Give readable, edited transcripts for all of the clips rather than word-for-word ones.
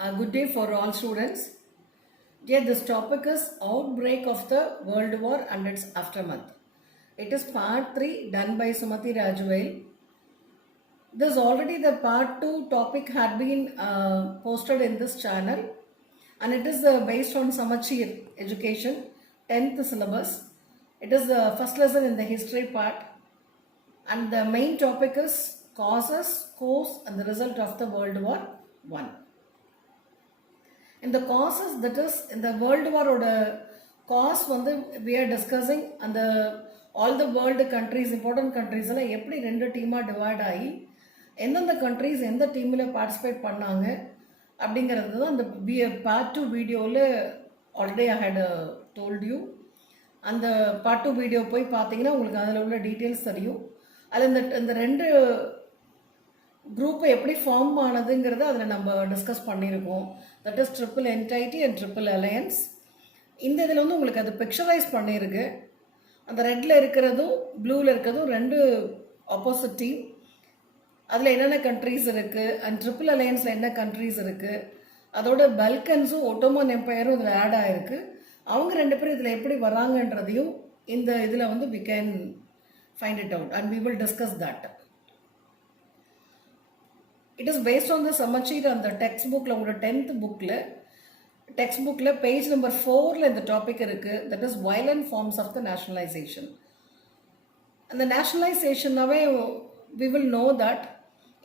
A good day for all students. Dear, this topic is outbreak of the World War and its aftermath. It is part 3 done by Sumati Rajwail. This already the part 2 topic had been posted in this channel, and it is based on Samachir education 10th syllabus. It is the first lesson in the history part, and the main topic is causes, cause and the result of the World War I. In the causes, that is in the World War oda cause வந்து we are discussing அந்த all the world countries, important countries எல்லாம் எப்படி ரெண்டு டீமாக divide ஆகி எந்தெந்த countries எந்த டீமில் பார்ட்டிசிபேட் பண்ணாங்க அப்படிங்கிறது தான் அந்த பார்ட் 2 வீடியோவில் already I had told you. அந்த பார்ட் 2 வீடியோ போய் பார்த்தீங்கன்னா உங்களுக்கு அதில் உள்ள டீட்டெயில்ஸ் தெரியும். அதில் இந்த ரெண்டு குரூப்பை எப்படி ஃபார்ம் ஆனதுங்கிறத அதில் நம்ம டிஸ்கஸ் பண்ணியிருக்கோம். That is triple entity and triple alliance. இந்த இதில் வந்து உங்களுக்கு அது பிக்சரைஸ் பண்ணியிருக்கு. அந்த ரெட்டில் இருக்கிறதும் ப்ளூவில் இருக்கிறதும் ரெண்டு ஆப்போசிட் டீம். அதில் என்னென்ன கண்ட்ரீஸ் இருக்குது அண்ட் ட்ரிபிள் அலையன்ஸில் என்ன கண்ட்ரீஸ் இருக்குது, அதோட பல்கன்ஸும் ஒட்டோமன் எம்பையரும் இதில் ஆட் ஆகிருக்கு. அவங்க ரெண்டு பேரும் இதில் எப்படி வராங்கன்றதையும் இந்த இதில் வந்து we can find it out and we will discuss that. It is based on the Samachir and the textbook. உங்களோட 10th புக்கில் டெக்ஸ்ட் புக்கில் பேஜ் நம்பர் 4 இந்த டாபிக் இருக்குது. That is violent forms of the nationalization. அந்த நேஷ்னலைசேஷனாவே we will know that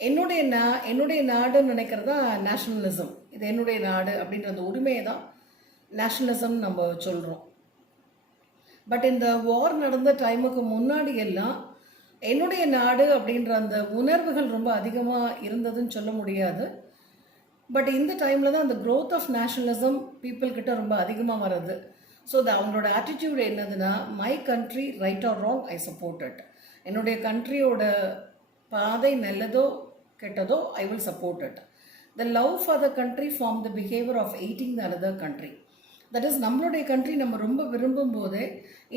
என்னுடைய நாடுன்னு நினைக்கிறது தான் நேஷ்னலிசம். இது என்னுடைய நாடு அப்படின்ற அந்த உரிமையை தான் நேஷ்னலிசம் நம்ம சொல்கிறோம். பட் இந்த வார் நடந்த டைமுக்கு முன்னாடி எல்லாம் என்னுடைய நாடு அப்படின்ற அந்த உணர்வுகள் ரொம்ப அதிகமாக இருந்ததுன்னு சொல்ல முடியாது. பட் இந்த டைமில் தான் அந்த க்ரோத் ஆஃப் நேஷனலிசம் பீப்புள்கிட்ட ரொம்ப அதிகமாக வருது. ஸோ அவங்களோட ஆட்டிடியூட் என்னதுன்னா, my country right or wrong I support it. என்னுடைய கண்ட்ரியோட பாதை நல்லதோ கெட்டதோ I will support it. The love for the country from the behaviour of aiding the another country. That is நம்மளுடைய கண்ட்ரி நம்ம ரொம்ப விரும்பும் போதே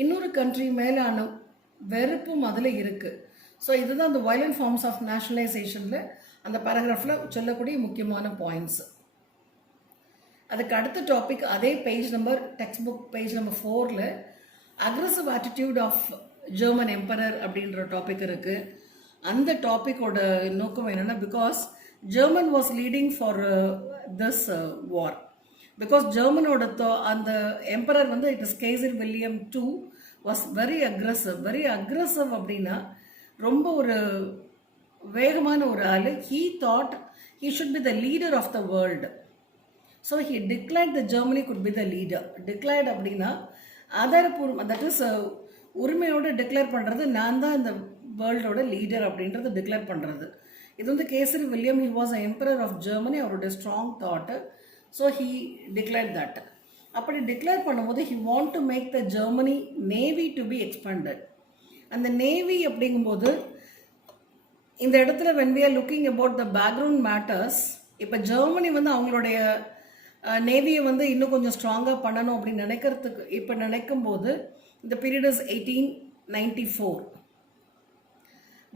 இன்னொரு கண்ட்ரி மேலான வெறுப்பும் அதில் இருக்குது. ஸோ இதுதான் அந்த வயலண்ட் ஃபார்ம்ஸ் ஆஃப் நேஷனலைசேஷனில் அந்த பேராகிராஃபில் சொல்லக்கூடிய முக்கியமான பாயிண்ட்ஸு. அதுக்கு அடுத்த டாபிக் அதே page number text book page number 4ல் aggressive attitude of German emperor அப்படின்ற டாபிக் இருக்குது. அந்த டாப்பிக்கோட நோக்கம் என்னென்னா, because German was leading for this war. Because ஜெர்மனோட அந்த எம்பரர் வந்து it is Kaiser William II was very aggressive அப்படின்னா ரொம்ப ஒரு வேகமான ஒரு ஆள். he thought he should be the leader of the world. so he declared that Germany could be the leader. declared அப்படின்னா ஆதாரபூர்வம், தட் இஸ் உரிமையோடு declare பண்ணுறது, நான் தான் இந்த வேர்ல்டோட லீடர் அப்படின்றது டிக்ளேர் பண்ணுறது. இது வந்து kesari William, he was a emperor of Germany, அவருடைய strong thought. so he declared that. அப்படி டிக்ளேர் பண்ணும்போது he want to make the Germany navy to be expanded. அந்த நேவி அப்படிங்கும்போது இந்த இடத்துல when we are looking about the background matters, இப்போ Germany வந்து அவங்களுடைய நேவியை வந்து இன்னும் கொஞ்சம் ஸ்ட்ராங்காக பண்ணணும் அப்படின்னு நினைக்கிறதுக்கு இப்போ நினைக்கும்போது இந்த period is 1894.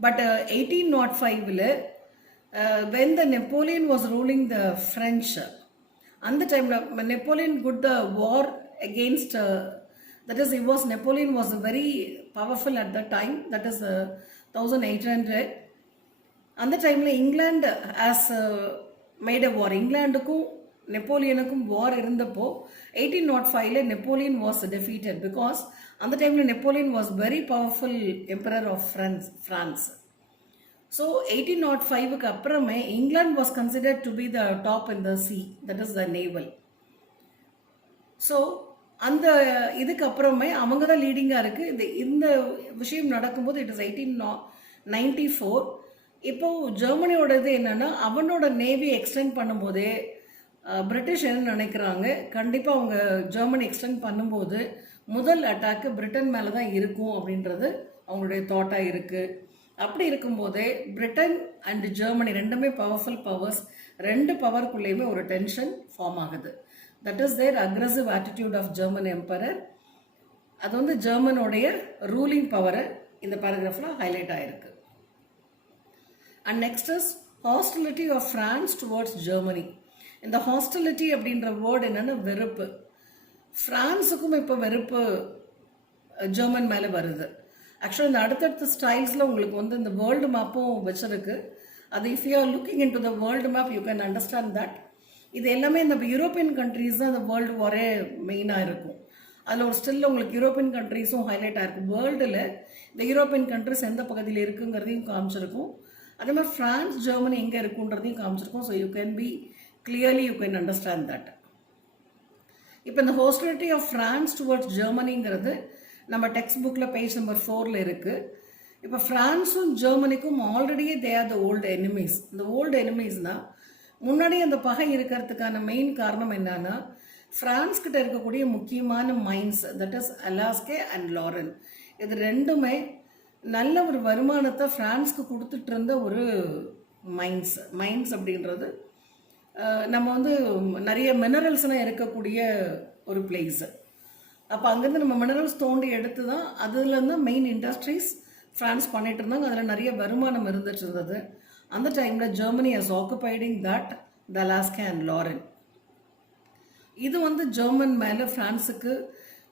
But 1805 when the Napoleon was ruling the French, அந்த டைமில் Napoleon good the war against, that is Napoleon was very powerful at that time, that is 1800. அந்த டைமில் England as made a war. இங்கிலாண்டுக்கும் நெப்போலியனுக்கும் war இருந்தப்போ 1805 Napoleon was defeated. Because அந்த டைமில் Napoleon was very powerful emperor of France. So 1805க்கு அப்புறமே England was considered to be the top in the sea, that is the naval. So அந்த இதுக்கு அப்புறமே அவங்க தான் லீடிங்காக இருக்குது. இந்த விஷயம் நடக்கும்போது இட் இஸ் 1894. இப்போது ஜெர்மனியோட இது என்னென்னா, அவனோட நேவி எக்ஸ்டெண்ட் பண்ணும்போதே பிரிட்டிஷ் என்ன நினைக்கிறாங்க, கண்டிப்பாக அவங்க ஜெர்மனி எக்ஸ்டெண்ட் பண்ணும்போது முதல் அட்டாக்கு பிரிட்டன் மேலே தான் இருக்கும் அப்படின்றது அவங்களுடைய தாட்டாக இருக்குது. அப்படி இருக்கும்போதே பிரிட்டன் அண்ட் ஜெர்மனி ரெண்டுமே பவர்ஃபுல் பவர்ஸ், ரெண்டு பவருக்குள்ளேயுமே ஒரு டென்ஷன் ஃபார்ம் ஆகுது. That is their aggressive attitude of German emperor. அது வந்து ஜெர்மனோடைய ரூலிங் பவரை இந்த பேராகிராஃபில் ஹைலைட் ஆகிருக்கு. And next is hostility of France towards Germany. இந்த ஹாஸ்டிலிட்டி அப்படின்ற வேர்டு என்னென்னா வெறுப்பு. ஃப்ரான்ஸுக்கும் இப்போ வெறுப்பு ஜெர்மன் மேலே வருது. ஆக்சுவலாக இந்த அடுத்தடுத்த ஸ்டைல்ஸில் உங்களுக்கு வந்து இந்த வேர்ல்டு மேப்பும் வச்சிருக்கு. அது if you are looking into the world map you can understand that. இது எல்லாமே இந்த யூரோப்பியன் கண்ட்ரீஸ் தான் இந்த வேர்ல்டு வாரே மெயினாக இருக்கும். அதில் ஒரு ஸ்டில் உங்களுக்கு யூரோப்பியன் கண்ட்ரீஸும் ஹைலைட் ஆகிருக்கும். வேர்ல்டில் இந்த யூரோப்பியன் கண்ட்ரிஸ் எந்த பகுதியில் இருக்குங்கிறதையும் காமிச்சிருக்கும். அதே மாதிரி ஃப்ரான்ஸ் ஜெர்மனி எங்கே இருக்குன்றதையும் காமிச்சிருக்கும். So you can be clearly you can understand that. இப்போ இந்த ஹாஸ்டிலிட்டி ஆஃப் ஃப்ரான்ஸ் டுவர்ட்ஸ் ஜெர்மனிங்கிறது நம்ம டெக்ஸ்ட் புக்கில் பேஜ் நம்பர் 4ல் இருக்குது. இப்போ ஃப்ரான்ஸும் ஜெர்மனிக்கும் ஆல்ரெடியே they are the old enemies. இந்த ஓல்டு எனிமீஸ்னால் முன்னாடி அந்த பகை இருக்கிறதுக்கான மெயின் காரணம் என்னன்னா, ஃப்ரான்ஸ் கிட்ட இருக்கக்கூடிய முக்கியமான mines, that is Alsace and Lorraine. இது ரெண்டுமே நல்ல ஒரு வருமானத்தை ஃப்ரான்ஸ்க்கு கொடுத்துட்டு இருந்த ஒரு மைன்ஸ் அப்படின்றது நம்ம வந்து நிறைய மினரல்ஸ்லாம் இருக்கக்கூடிய ஒரு பிளேஸு. அப்போ அங்கேருந்து நம்ம மினரல்ஸ் தோண்டி எடுத்து தான் அதுலேருந்து மெயின் இண்டஸ்ட்ரீஸ் ஃப்ரான்ஸ் பண்ணிட்டு இருந்தாங்க. அதில் நிறைய வருமானம் இருந்துட்டு இருந்தது. அந்த டைமில் Germany has occupying that the Alsace and Lorraine. இது வந்து ஜெர்மன் மேலே ஃப்ரான்ஸுக்கு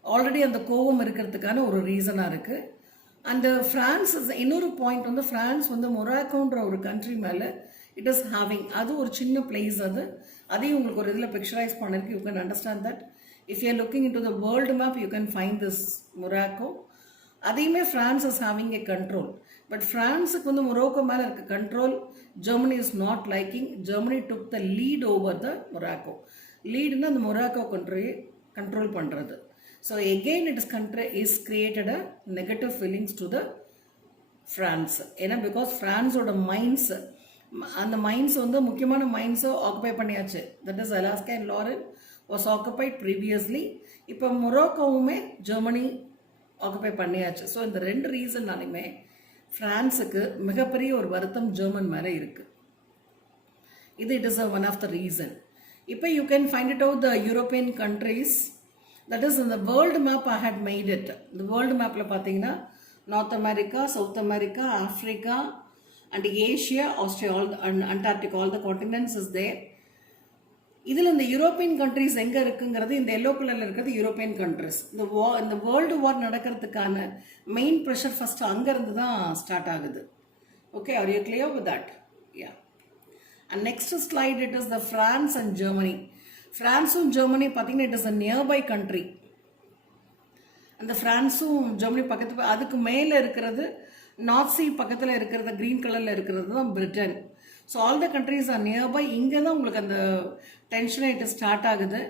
ஆல்ரெடி அந்த கோபம் இருக்கிறதுக்கான ஒரு ரீசனாக இருக்குது. அந்த ஃப்ரான்ஸ் இன்னொரு பாயிண்ட் வந்து ஃப்ரான்ஸ் வந்து மொராக்கோன்ற ஒரு கண்ட்ரி மேலே இட் இஸ் ஹேவிங், அது ஒரு சின்ன பிளேஸ். அதையும் உங்களுக்கு ஒரு இதில் பிக்சரைஸ் பண்ணிருக்கு. You can understand that. If you are looking into the world map you can find this Morocco. அதையுமே France is having a control. But ஃப்ரான்ஸுக்கு வந்து மொரோக்கோ மேலே இருக்க control Germany is not liking. Germany took the lead over the Morocco. லீடுன்னு அந்த Morocco கண்ட்ரியை control பண்ணுறது. So again it is created a negative feelings to the France. ஏன்னா because ஃப்ரான்ஸோட மைன்ஸ், அந்த மைன்ஸ் வந்து முக்கியமான மைன்ஸை ஆக்குபை பண்ணியாச்சு. That is Alsace and Lorraine was occupied previously. இப்போ மொரோக்கோவுமே ஜெர்மனி ஆக்குபை பண்ணியாச்சு. ஸோ இந்த ரெண்டு ரீசன்னாலுமே ஃப்ரான்ஸுக்கு மிகப்பெரிய ஒரு வருத்தம் ஜெர்மன் மேலே இருக்குது. இது it is one of the reason. இப்போ you can find it out the European countries. That is இந்த world map I had made it. இந்த வேர்ல்டு மேப்பில் பார்த்தீங்கன்னா north America, south America, Africa and Asia, Australia, all and Antarctica, all the continents is there. இதில் இந்த European countries எங்கே இருக்குங்கிறது இந்த yellow கலரில் இருக்கிறது யூரோப்பியன் கண்ட்ரிஸ். இந்த வேர்ல்டு வார் நடக்கிறதுக்கான மெயின் ப்ரெஷர் ஃபஸ்ட்டு அங்கேருந்து தான் ஸ்டார்ட் ஆகுது. Okay, are you clear with that? Yeah. And next slide it is the France and Germany. ஃப்ரான்ஸும் ஜெர்மனி பார்த்தீங்கன்னா it is a nearby country. அந்த ஃப்ரான்ஸும் ஜெர்மனி பக்கத்து, அதுக்கு மேலே இருக்கிறது நார்த் சீ பக்கத்தில் இருக்கிறது க்ரீன் கலரில் இருக்கிறது தான் Britain. So all the countries R nearby. இங்கே தான் உங்களுக்கு அந்த டென்ஷனாக ஸ்டார்ட் ஆகுது.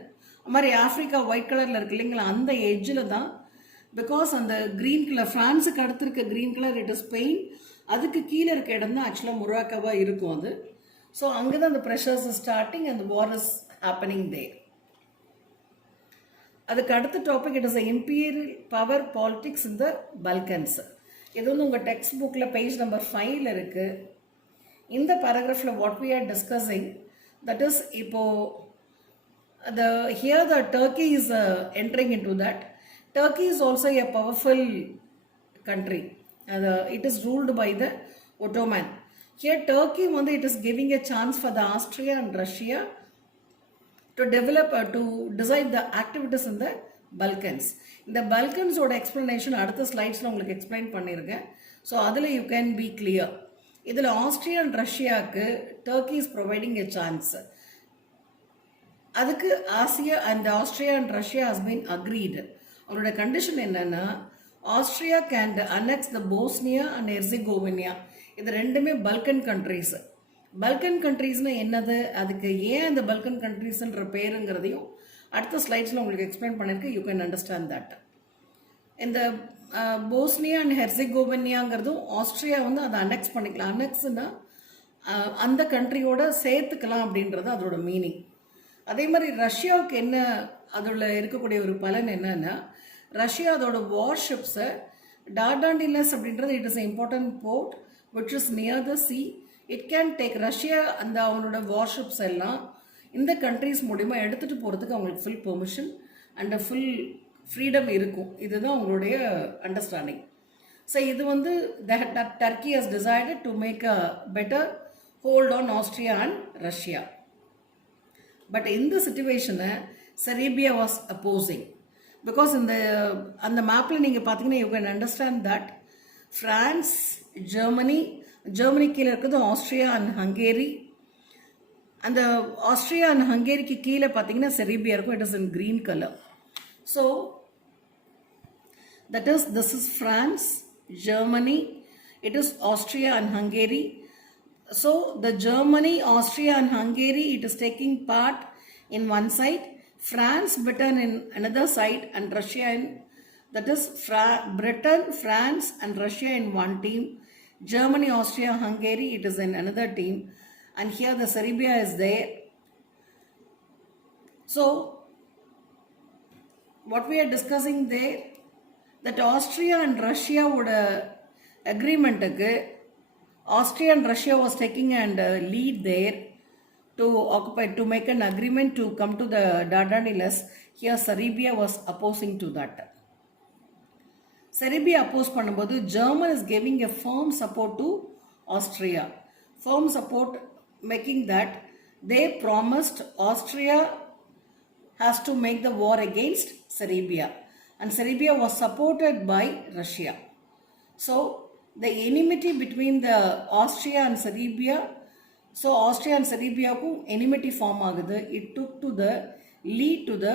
அது மாதிரி ஆஃப்ரிக்கா ஒயிட் கலரில் இருக்கு இல்லைங்களா, அந்த எட்ஜில் தான். பிகாஸ் அந்த க்ரீன் கலர் ஃப்ரான்ஸுக்கு அடுத்து இருக்க green colour it is Spain. அதுக்கு கீழே இருக்க இடம் தான் ஆக்சுவலாக மொராக்கோவாக இருக்கும் அது. ஸோ அங்கே தான் அந்த pressures starting and war is happening there. அதுக்கு அடுத்த topic it is imperial power politics in the Balkans. இது வந்து உங்கள் டெக்ஸ்ட் புக்கில் பேஜ் நம்பர் 5ல் இருக்குது. இந்த பேராகிராஃபில் what we are discussing, that is இப்போது here the Turkey is entering into that. Turkey is also a powerful country. It is ruled by the Ottoman. Here Turkey வந்து it is giving a chance for the Austria and Russia to develop to decide the activities in the Balkans. இந்த பல்கன்ஸோட explanation அடுத்த ஸ்லைட்ஸில் உங்களுக்கு explain பண்ணியிருக்கேன். So அதில் you can be clear. இதில் Austria and ரஷ்யாவுக்கு Turkey is providing a chance. அதுக்கு Austria and Russia has been agreed. அவங்களோட condition என்னென்னா, Austria can annex the Bosnia and Herzegovina. இது ரெண்டுமே பல்கன் கண்ட்ரீஸ். பல்கன் கண்ட்ரீஸ்னு என்னது, அதுக்கு ஏன் அந்த பல்கன் கண்ட்ரீஸ்ன்ற பேருங்கிறதையும் அடுத்த ஸ்லைட்ஸில் உங்களுக்கு எக்ஸ்பிளைன் பண்ணியிருக்கு. You can understand that. இந்த போஸ்னியா அண்ட் ஹெர்சிகோவினியாங்கிறதும் ஆஸ்திரியா வந்து அதை அனெக்ஸ் பண்ணிக்கலாம். அனெக்ஸ்னா அந்த கண்ட்ரியோட சேர்த்துக்கலாம் அப்படின்றது அதோட மீனிங். அதே மாதிரி ரஷ்யாவுக்கு என்ன அதில் இருக்கக்கூடிய ஒரு பலன் என்னன்னா, ரஷ்யா அதோட வார்ஷிப்ஸை டார்டாண்டினஸ் அப்படின்றது it is important port which is near the sea. It can take Russia அந்த அவனோட வார்ஷிப்ஸ் எல்லாம் இந்த கண்ட்ரிஸ் மூலிமா எடுத்துகிட்டு போகிறதுக்கு அவங்களுக்கு full permission and full freedom இருக்கும். இதுதான் அவங்களுடைய அண்டர்ஸ்டாண்டிங். ஸோ இது வந்து Turkey has decided to make a better hold on Austria and Russia. But in the situation, Serbia was opposing. Because in the map, you can understand that France, Germany கீழே இருக்குது Austria and Hungary. And the Austria and Hungary கீழே பார்த்தீங்கன்னா Serbia இருக்கும். It is in green color. So this is France, Germany, it is Austria and Hungary. So the Germany, Austria and Hungary, it is taking part in one side, France, Britain in another side, and Russia in, that is Britain, France and Russia in one team, Germany, Austria, Hungary, it is in another team, and here the Serbia is there. So what we are discussing there, that Austria and Russia would agreement, Austria and Russia was taking and lead there to occupy, to make an agreement to come to the Dardanelles. Here Serbia was opposing to that. Serbia opposed பண்ணும்போது German is giving a firm support to Austria. Firm support, making that they promised Austria has to make the war against Serbia. And Serbia was supported by Russia. So the enmity between the Austria and Serbia, so Austria and Serbia ku enmity form agudhu. It took to the lead to the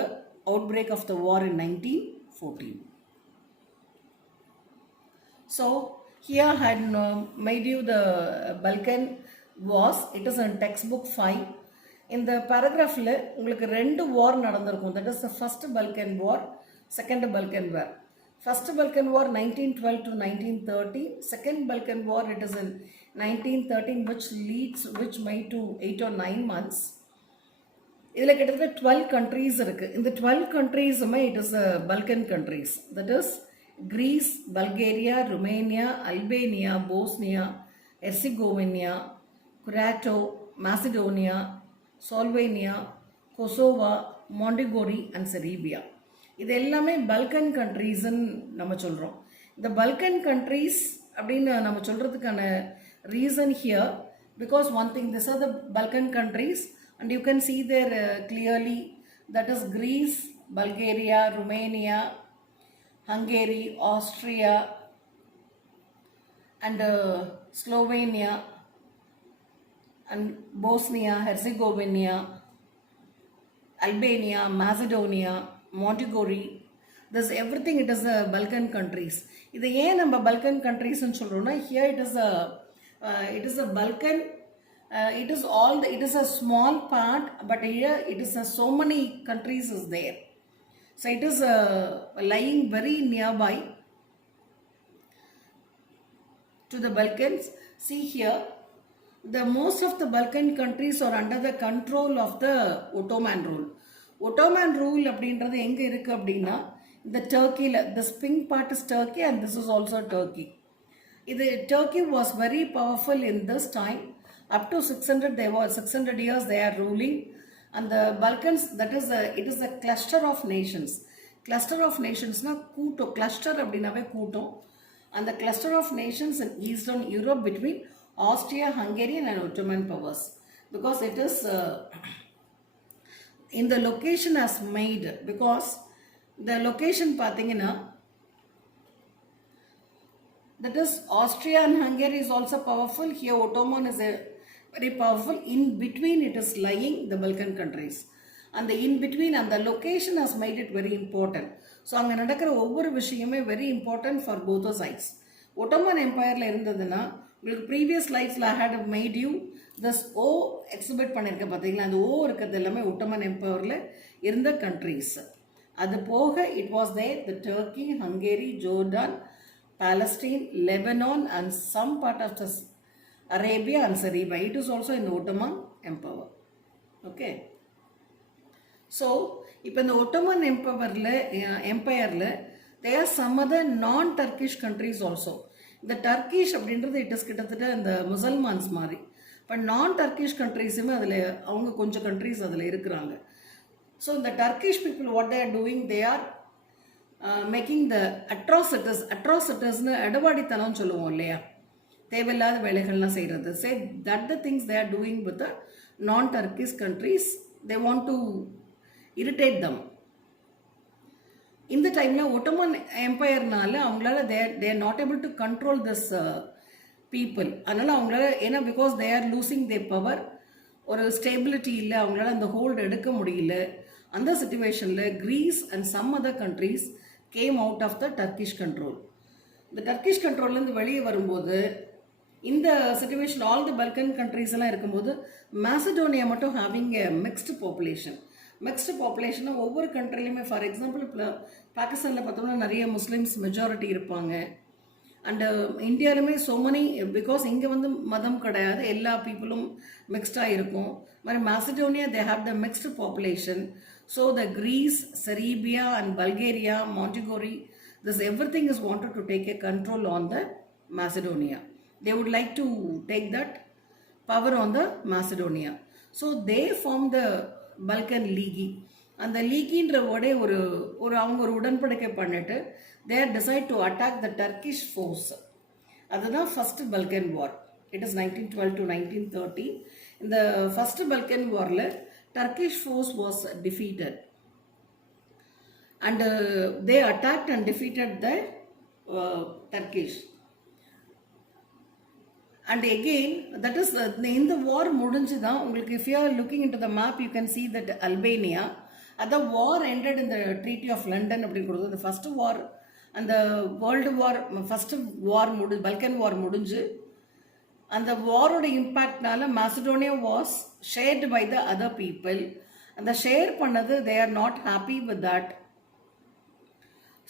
outbreak of the war in 1914. So here I had made you the Balkan wars. It is in textbook 5. In the paragraph la உங்களுக்கு ரெண்டு war நடந்திருக்கும். That is the first Balkan war, second Balkan war. First Balkan War 1912 to 1930. Second Balkan War, it is in 1913, which made to 8 or 9 months. இதில் கிட்டத்தட்ட 12 countries இருக்கு. இந்த 12 countries it is Balkan countries. That is Greece, Bulgaria, Romania, Albania, Bosnia, Herzegovina, Croatia, Macedonia, Slovenia, Kosovo, Montenegro and Serbia. இது எல்லாமே பல்கன் கண்ட்ரீஸ்ன்னு நம்ம சொல்கிறோம். இந்த பல்கன் countries அப்படின்னு நம்ம சொல்கிறதுக்கான reason here, because one thing, this are the Balkan countries and you can see there clearly, that is Greece, Bulgaria, Romania, Hungary, Austria and Slovenia and Bosnia, Herzegovina, Albania, Macedonia, Montenegro. This everything, it is the Balkan countries. இது ஏன் நம்ம பல்கன் கண்ட்ரீஸ்ன்னு சொல்கிறோம்னா, here it is a Balkan, it is all the, it is a small part, but here it is so many countries is there. So it is lying very nearby to the Balkans. See here, the most of the Balkan countries are under the control of the Ottoman rule. Ottoman rule அப்படின்றது எங்கே இருக்குது அப்படின்னா, இந்த டர்க்கியில், this pink part is Turkey and this is also Turkey. இது Turkey was very powerful in this time. Up to 600 years they are ruling. And the Balkans, that is it is a cluster of nations. Cluster of nationsனா கூட்டம், cluster அப்படின்னாவே கூட்டம். And the cluster of nations in Eastern Europe between Austria, Hungarian and Ottoman powers. Because it is in the location as made, because the location பார்த்தீங்கன்னா, that is Austria and Hungary is also powerful. Here Ottoman is very powerful. In between it is lying the Balkan countries. And the in between and the location has made it very important. So அங்கே நடக்கிற ஒவ்வொரு விஷயமே very important for both the sides. Ottoman Empireல இருந்ததுன்னா, உங்களுக்கு previous லைஃப்ஸில் I had made you this O exhibit பண்ணியிருக்கேன் பார்த்தீங்களா, அந்த O இருக்கிறது எல்லாமே Ottoman Empireல இருந்த countries. அது போக it was there the Turkey, Hungary, Jordan, Palestine, Lebanon and some part of the Arabia and Serbia. It is also in the Ottoman Empire. Okay. So, இப்போ இந்த Ottoman Empireல there are some other non-Turkish countries also. இந்த Turkish அப்படின்றது it is கிட்டத்தட்ட இந்த முசல்மான்ஸ் மாதிரி. But நான்-Turkish countries-உமே அதில் அவங்க கொஞ்சம் countries அதில் இருக்கிறாங்க. So, the Turkish people, what they are doing, they are making the atrocities அடவாடித்தனம் சொல்லுவோம் இல்லையா, தேவையில்லாத வேலைகள்லாம் செய்கிறது. Say that the things they are doing with the non-Turkish countries, they want to irritate them. இந்த டைமில் ஒட்டோமன் எம்பையர்னால அவங்களால they are not able to control this people. அதனால் அவங்களால ஏன்னா because they are losing their power, ஒரு stability இல்லை, அவங்களால அந்த ஹோல்டு எடுக்க முடியல. அந்த சுச்சுவேஷனில் Greece and some other countries came out of the Turkish control. இந்த டர்க்கிஷ் கண்ட்ரோல்லேருந்து வெளியே வரும்போது இந்த situation all the Balkan countries எல்லாம் இருக்கும்போது மாசிடோனியா மட்டும் having a mixed population. Mixed பாப்புலேஷனாக ஒவ்வொரு கண்ட்ரிலையுமே, ஃபார் எக்ஸாம்பிள் இப்போ பாகிஸ்தானில் பார்த்தோம்னா நிறைய முஸ்லீம்ஸ் மெஜாரிட்டி இருப்பாங்க. அண்டு இந்தியாவிலுமே ஸோ many, பிகாஸ் இங்கே வந்து மதம் கிடையாது, எல்லா பீப்புளும் மிக்ஸ்டாக இருக்கும். மாதிரி Macedonia they have the mixed population. So the Greece, Serbia and Bulgaria, Montenegro, this everything is wanted to take a control on the Macedonia. They would like to take that power on the Macedonia. So they formed the Balkan League. அந்த லீகின்ற வேர்டே அவங்க ஒரு உடன்படிக்கை பண்ணிட்டு they decide to attack the Turkish force. அதுதான் first Balkan war. It is 1912 to 1913. இந்த first பல்கன் வாரில் Turkish force was defeated. And they attacked and defeated the Turkish. And again, that is in the war முடிஞ்சுதான் உங்களுக்கு, if you are looking into the map you can see that Albania, the war ended in the Treaty of London அப்படின்னு கொடுத்தது. the first war, அந்த world war, first war Balkan war முடிஞ்சு அந்த வாரோட இம்பேக்ட்னால Macedonia was shared by the other people. அந்த share பண்ணது they are not happy with that.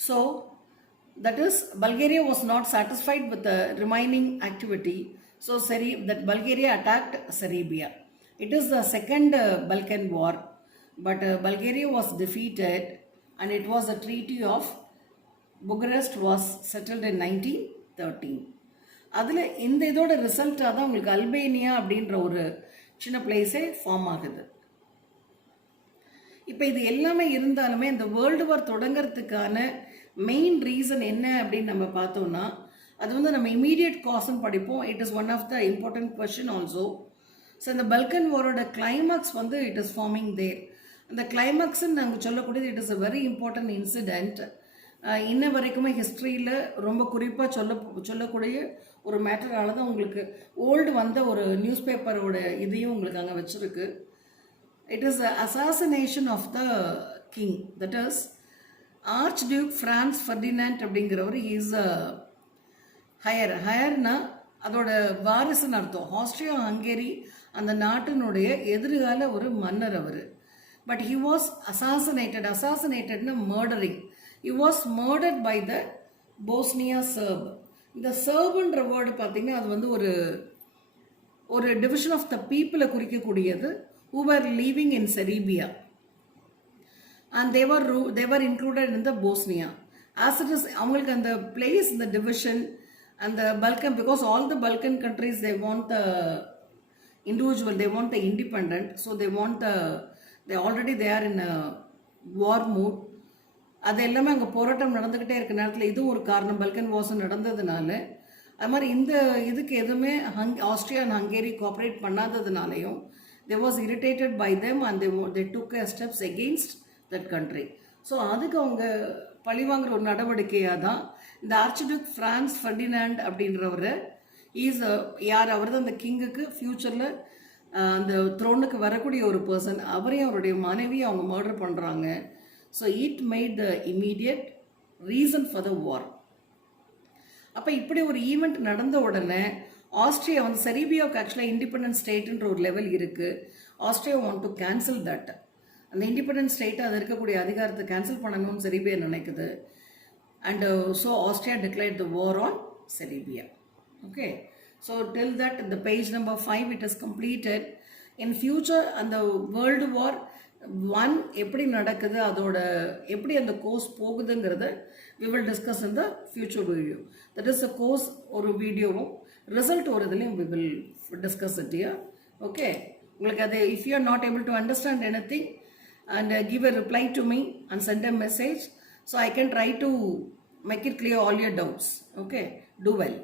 So that is, Bulgaria was not satisfied with the remaining activity. So that Bulgaria attacked Serbia. It is the second Balkan war, but Bulgaria was defeated, and it was the Treaty of Bucharest was settled in 1913. அதில் இந்த இதோட ரிசல்ட்டாக தான் உங்களுக்கு Albania அப்படின்ற ஒரு சின்ன பிளேஸே form ஆகுது. இப்போ இது எல்லாமே இருந்தாலுமே இந்த வேர்ல்டு வார் தொடங்கிறதுக்கான மெயின் ரீசன் என்ன அப்படின்னு நம்ம பார்த்தோம்னா, அது வந்து நம்ம இமீடியட் காஸ்ன்னு படிப்போம். It is one of the important question also. So இந்த பல்கன் வாரோட கிளைமாக்ஸ் வந்து இட் இஸ் ஃபார்மிங் தேர். அந்த கிளைமாக்ஸ்ன்னு நாங்கள் சொல்லக்கூடியது it is a very important incident. இன்ன வரைக்குமே ஹிஸ்ட்ரியில் ரொம்ப குறிப்பாக சொல்லக்கூடிய ஒரு மேட்டரால தான் உங்களுக்கு ஓல்டு வந்த ஒரு நியூஸ் பேப்பரோட இதையும் உங்களுக்கு அங்கே வச்சுருக்கு. It is assassination of the king, that is archduke Franz Ferdinand அப்படிங்கிறவர். இஸ் ஹயர்னா அதோட வாரிசுன்னு அர்த்தம். ஆஸ்ட்ரியா ஹங்கேரி அந்த நாட்டினுடைய எதிர்கால ஒரு மன்னர் அவர். பட் ஹி வாஸ் அசாசினேட்டட்னா murdering. He was murdered by the Bosnia Serb. இந்த சர்புன்ற வேர்டு பார்த்தீங்கன்னா அது வந்து ஒரு டிவிஷன் ஆஃப் த பீப்புளை குறிக்கக்கூடியது who were living in Serbia, and they were included in the Bosnia. As it is, அவங்களுக்கு அந்த place in the division and the Balkan, because all the Balkan countries they want the individual, they want the independent, so they are in a war mood. அது எல்லாமே அங்கே போராட்டம் நடந்துக்கிட்டே இருக்க நேரத்தில் இதுவும் ஒரு காரணம், பல்கன் வார்ஸ் நடந்ததுனால. அது மாதிரி இந்த இதுக்கு எதுவுமே ஆஸ்ட்ரியா அண்ட் ஹங்கேரி கோஆப்ரேட் பண்ணாததுனாலையும் they was irritated by them, and they took steps against that country. So அதுக்கு அவங்க பழிவாங்கிற ஒரு நடவடிக்கையாக தான் இந்த ஆர்ச்டியூக் ஃப்ரான்ஸ் ஃபர்டினாண்ட் அப்படின்றவர் யார், அவர் தான் அந்த கிங்குக்கு ஃப்யூச்சரில் அந்த த்ரோனுக்கு வரக்கூடிய ஒரு பர்சன். அவரையும் அவருடைய மனைவியை அவங்க மர்டர் பண்ணுறாங்க. So it made the immediate reason for the war. அப்போ இப்படி ஒரு ஈவெண்ட் நடந்த உடனே ஆஸ்ட்ரியா வந்து செர்பியாவுக்கு ஆக்சுவலாக இண்டிபெண்டன்ட் ஸ்டேட்ன்ற ஒரு லெவல் இருக்குது. Austria want to cancel that. அந்த இண்டிபெண்டன்ட் ஸ்டேட்டை அது இருக்கக்கூடிய அதிகாரத்தை கேன்சல் பண்ணணும்னு செர்பியா நினைக்குது. And so Austria declared the war on Serbia. Okay, so till that இந்த page number 5 it is completed. In future அந்த வேர்ல்டு வார் 1 எப்படி நடக்குது, அதோட எப்படி அந்த கோர்ஸ் போகுதுங்கிறத we will discuss in the future video. That is the course ஒரு வீடியோவும் ரிசல்ட் ஒரு இதுலையும் we will discuss it here. Okay, உங்களுக்கு அது if you are not able to understand anything and give a reply to me and send a message so I can try to make it clear all your doubts. Okay, do well.